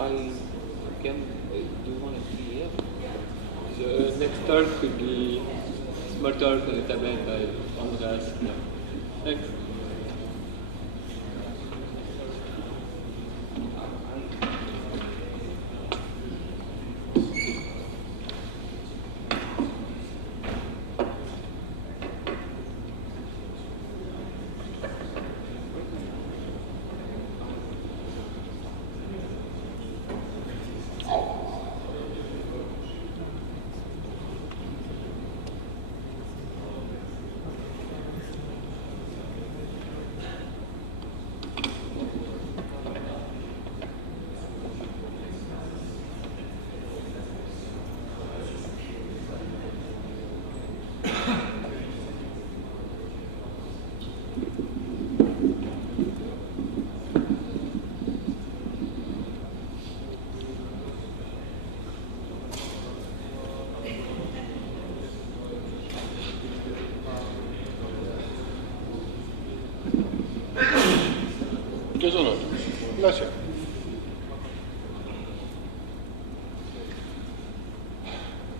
Can do one in PDF. The next talk could be Smalltalk on the tablet by Andreas Hiltner. Thanks. Bless you.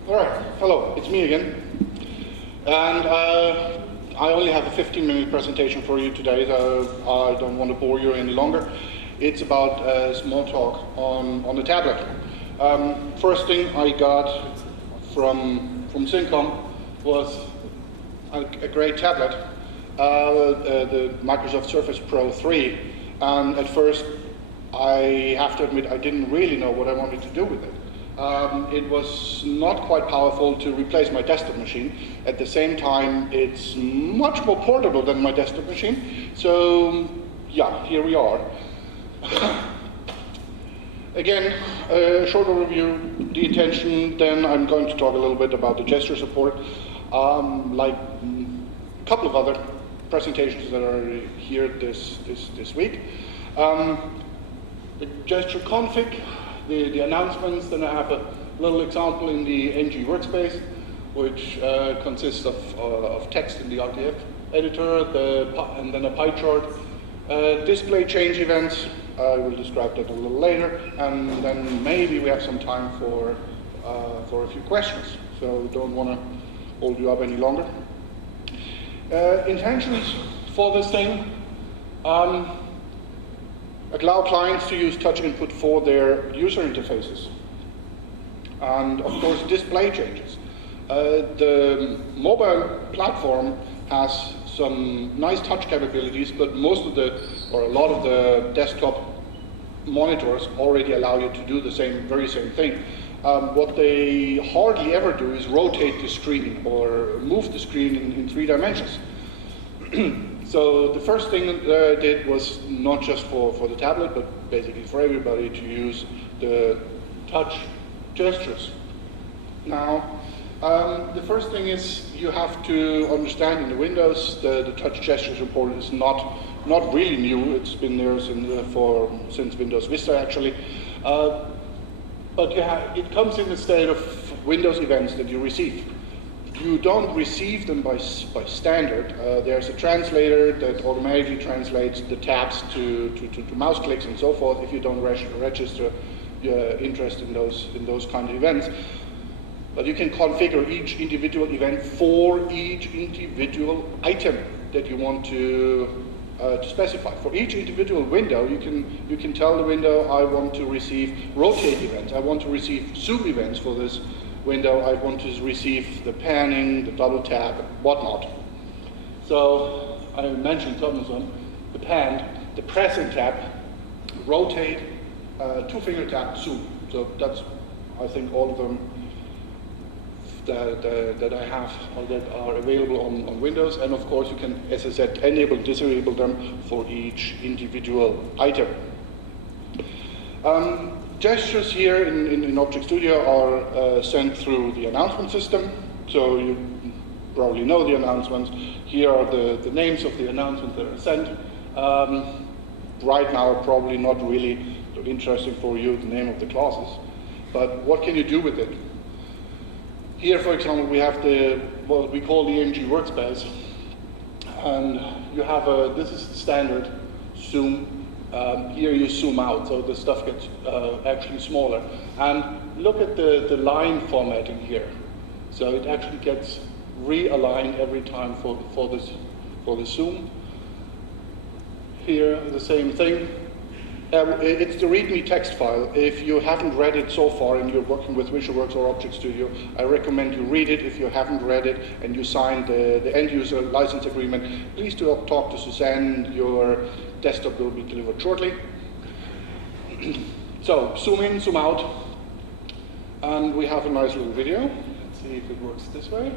All right, hello, it's me again. And I only have a 15-minute presentation for you today, so I don't want to bore you any longer. It's about Smalltalk on the tablet. First thing I got from Cincom was a great tablet, the Microsoft Surface Pro 3. And at first, I have to admit, I didn't really know what I wanted to do with it. It was not quite powerful to replace my desktop machine. At the same time, it's much more portable than my desktop machine. So, yeah, here we are. Again, a short overview, the intention, then I'm going to talk a little bit about the gesture support, like a couple of other presentations that are here this week. The gesture config, the announcements, then I have a little example in the NG workspace, which consists of text in the RTF editor, and then a pie chart. Display change events, I will describe that a little later, and then maybe we have some time for a few questions, so don't want to hold you up any longer. Intentions for this thing, allow clients to use touch input for their user interfaces. And of course, display changes. The mobile platform has some nice touch capabilities, but most of or a lot of the desktop monitors already allow you to do the very same thing. What they hardly ever do is rotate the screen or move the screen in 3 dimensions. So the first thing that I did was not just for the tablet, but basically for everybody to use the touch gestures. Now, the first thing is you have to understand in the Windows, the touch gesture support is not really new. It's been there since Windows Vista actually. But it comes in the state of Windows events that you receive. You don't receive them by standard. There's a translator that automatically translates the tabs to mouse clicks and so forth if you don't register your interest in those kind of events. But you can configure each individual event for each individual item that you want to specify. For each individual window, you can tell the window, I want to receive rotate events, I want to receive zoom events for this window, I want to receive the panning, the double tap, whatnot. So I mentioned some of them, the pan, the press and tap, rotate, 2-finger tap, zoom. So that's, I think, all of them that I have or that are available on Windows. And of course you can, as I said, enable, disable them for each individual item. Gestures here in Object Studio are sent through the announcement system. So you probably know the announcements. Here are the names of the announcements that are sent. Right now, probably not really interesting for you, the name of the classes. But what can you do with it? Here, for example, we have what we call the NG workspace. And you have this is the standard zoom Here you zoom out, so the stuff gets actually smaller. And look at the line formatting here. So it actually gets realigned every time for the zoom. Here, the same thing. It's the README text file. If you haven't read it so far and you're working with Visualworks or Object Studio, I recommend you read it. If you haven't read it and you signed the end user license agreement, please do talk to Suzanne. Your desktop will be delivered shortly. So, zoom in, zoom out, and we have a nice little video. Let's see if it works this way.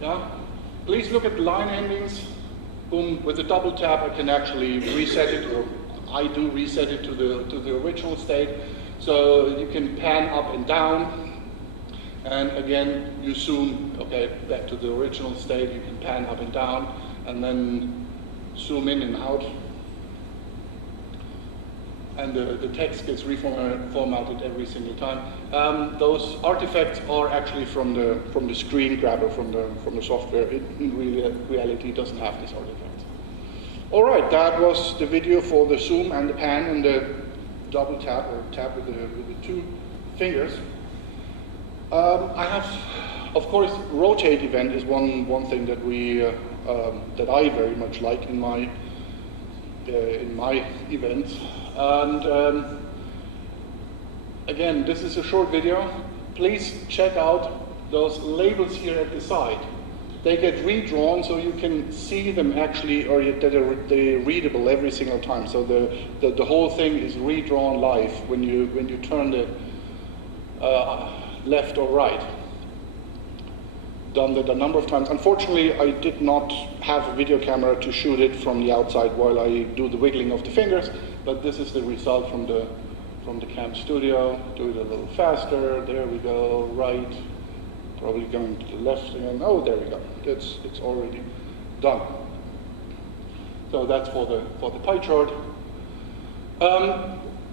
Yeah, please look at the line endings. Boom, with a double tap I can actually reset it, or I do reset it to the original state. So you can pan up and down, and again you zoom, okay, back to the original state. You can pan up and down, and then zoom in and out. And the text gets reformatted every single time. Those artifacts are actually from the screen grabber from the software. It in reality doesn't have these artifacts. All right, that was the video for the zoom and the pan and the double tap or tap with the two fingers. I have, of course, rotate event is one thing that that I very much like in my events. And again, this is a short video. Please check out those labels here at the side. They get redrawn so you can see them actually, or they're readable every single time. So the whole thing is redrawn live when you turn the left or right. Done that a number of times. Unfortunately, I did not have a video camera to shoot it from the outside while I do the wiggling of the fingers, but this is the result from the Cam Studio. Do it a little faster. There we go. Right. Probably going to the left again. Oh, there we go. It's already done. So that's for the pie chart.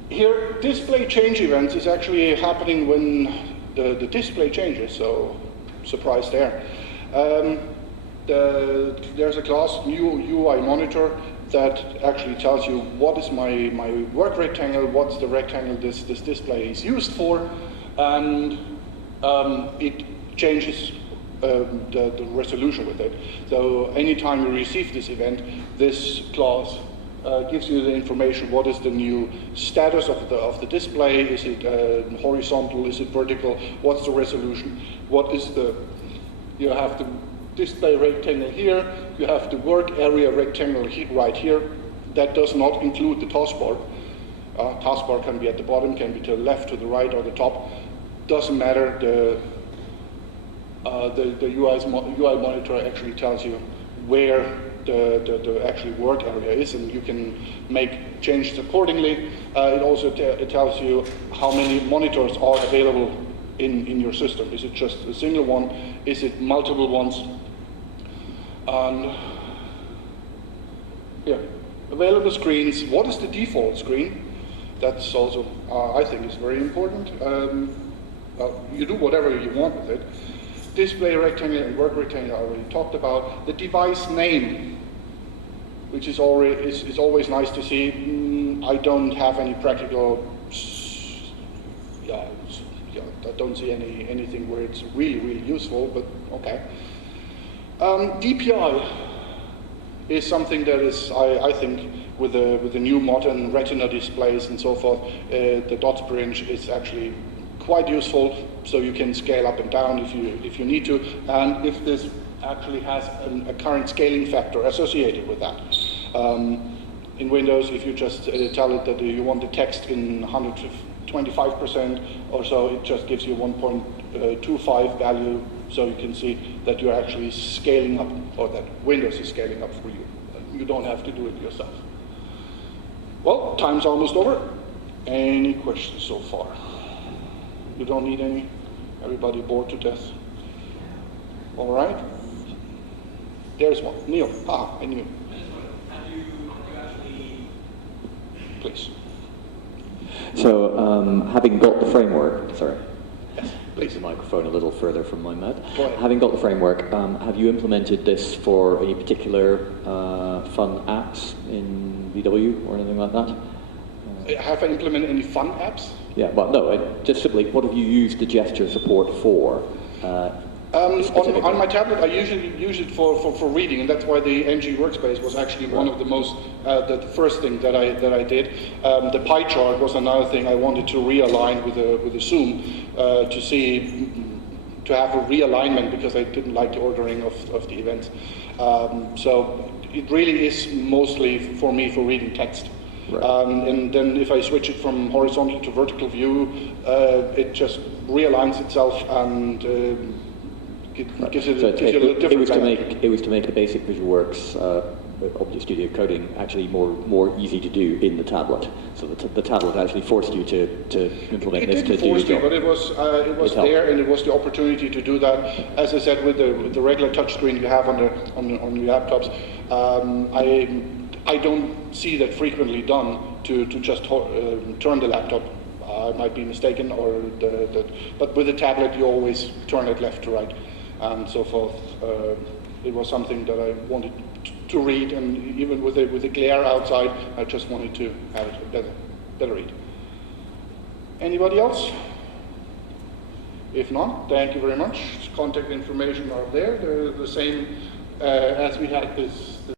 Here, display change events is actually happening when the display changes. So surprise there. There's a class, new UI monitor, that actually tells you what is my work rectangle, what's the rectangle this display is used for, and it changes the resolution with it. So anytime you receive this event, this class gives you the information, what is the new status of the display, is it horizontal, is it vertical, what's the resolution, what is you have the display rectangle here, you have the work area rectangle right here. That does not include the taskbar. Taskbar can be at the bottom, can be to the left, to the right, or the top. Doesn't matter. The UI monitor actually tells you where the actual work area is, and you can make changes accordingly. It also it tells you how many monitors are available in your system. Is it just a single one? Is it multiple ones? Yeah, available screens. What is the default screen? That's also, I think, is very important. You do whatever you want with it. Display rectangle and work rectangle I already talked about. The device name, which is always nice to see. I don't have any practical. I don't see anything where it's really useful, but okay. DPI is something that is, I think, with the new modern Retina displays and so forth, the dots per inch is actually quite useful. So you can scale up and down if you need to, and if this actually has a current scaling factor associated with that. In Windows, if you just tell it that you want the text in 125% or so, it just gives you 1.25 value, so you can see that you're actually scaling up, or that Windows is scaling up for you. You don't have to do it yourself. Well, time's almost over. Any questions so far? You don't need any? Everybody bored to death? All right. There's one. Neil. Ah, I knew. Have you actually... Please. So, having got the framework, sorry. Yes. place the microphone a little further from my mouth. Go ahead. Having got the framework, have you implemented this for any particular fun apps in VW or anything like that? Have I implemented any fun apps? Yeah, well, no, just simply, what have you used the gesture support for? On my tablet, I usually use it for reading, and that's why the NG workspace was actually one of the most, the first thing that I did. The pie chart was another thing I wanted to realign with a zoom to have a realignment, because I didn't like the ordering of the events. So it really is mostly for me for reading text. Right. And then if I switch it from horizontal to vertical view, it just realigns itself and gives it a little different benefit. It was to make the basic VisualWorks Object Studio coding actually more easy to do in the tablet. So the tablet actually forced you to implement this to do It didn't force me, it. but it was there, and it was the opportunity to do that. As I said, with the regular touchscreen you have on your laptops, I don't see that frequently done to just turn the laptop. I might be mistaken, but with the tablet you always turn it left to right and so forth. It was something that I wanted to read, and even with the glare outside, I just wanted to have it better read. Anybody else? If not, thank you very much. Contact information are there. They're the same as we had this